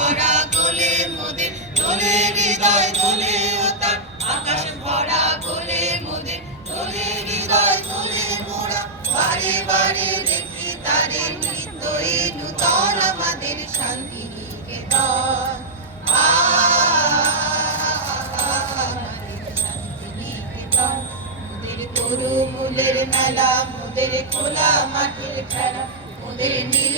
ভরা কোলে নূতন আমাদের শান্তি নিকেতন। তরু মূলের মেলা, মোদের খোলা মাটির খেলা ওদের নীল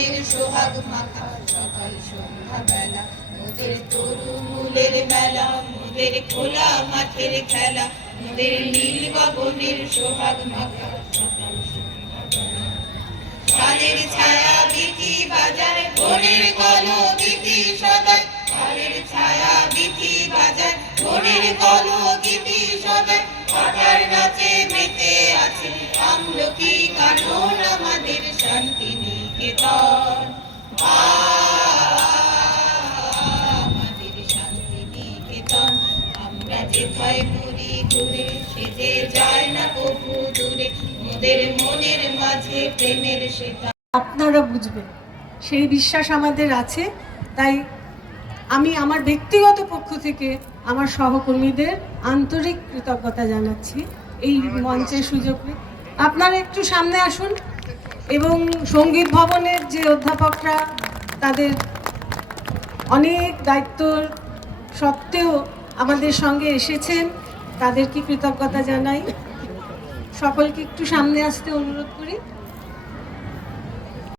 গগনের সোহাগ মাখা সকাল সন্ধ্যা বেলা, মোদের তরু মূলের মেলা, মোদের খোলা মাঠের খেলা, মোদের নীল গগনের সোহাগ মাখা সকাল সালের ছায়া বিধি বাজার, ভোরের কল গীতি সদায়। সালের ছায়া বিধি বাজার, ভোরের কল গীতি সদায়। পাটার নাচে মেতে আছে আমলকি কানন, আমাদের শান্তি নিকেতন। যেথায় পুরী ঘুরে সে যে যায় না কবু দূরে মোদের মনের মাঝে প্রেমের সেতা আপনারা বুঝবেন, সেই বিশ্বাস আমাদের আছে, তাই আমি আমার ব্যক্তিগত পক্ষ থেকে আমার সহকর্মীদের আন্তরিক কৃতজ্ঞতা জানাচ্ছি এই মঞ্চের সুযোগে। আপনারা একটু সামনে আসুন, এবং সংগীত ভবনের যে অধ্যাপকরা, তাদের অনেক দায়িত্ব সত্ত্বেও আমাদের সঙ্গে এসেছেন। তাদেরকে কৃতজ্ঞতা জানাই। সকলকে একটু সামনে আসতে অনুরোধ করি।